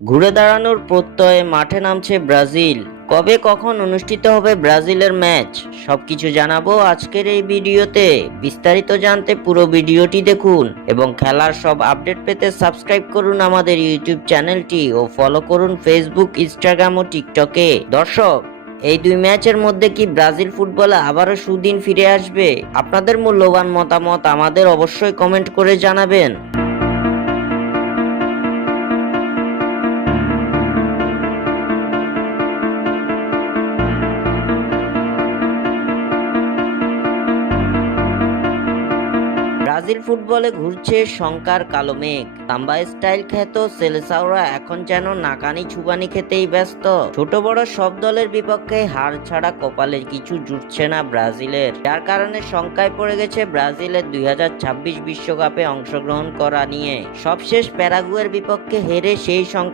ঘুরে দাঁড়ানোর প্রত্যয়ে মাঠে নামছে ব্রাজিল। কবে কখন অনুষ্ঠিত হবে ব্রাজিলের ম্যাচ, সবকিছু জানাবো আজকের এই ভিডিওতে। বিস্তারিত জানতে পুরো ভিডিওটি দেখুন এবং খেলার সব আপডেট পেতে সাবস্ক্রাইব করুন আমাদের ইউটিউব চ্যানেলটি ও ফলো করুন ফেসবুক, ইনস্টাগ্রাম ও টিকটকে। দর্শক, এই দুই ম্যাচের মধ্যে কি ব্রাজিল ফুটবলে আবারও সুদিন ফিরে আসবে? আপনাদের মূল্যবান মতামত আমাদের অবশ্যই কমেন্ট করে জানাবেন। ব্রাজিল ফুটবলে ঘুরছে শঙ্কার কালো মেঘ। তাম্বা স্টাইল খ্যাত সেলেসাওরা এখন যেন নাকানি ছুবানি খেতেই ব্যস্ত। ছোট বড় সব দলের বিপক্ষে হার ছাড়া কপালে কিছু জুটছে না ব্রাজিলের, যার কারণে শঙ্কায় পড়ে গেছে ব্রাজিলের 2026 বিশ্বকাপে অংশগ্রহণ করা নিয়ে। সবশেষ প্যারাগুয়ের বিপক্ষে হেরে সেই শঙ্কা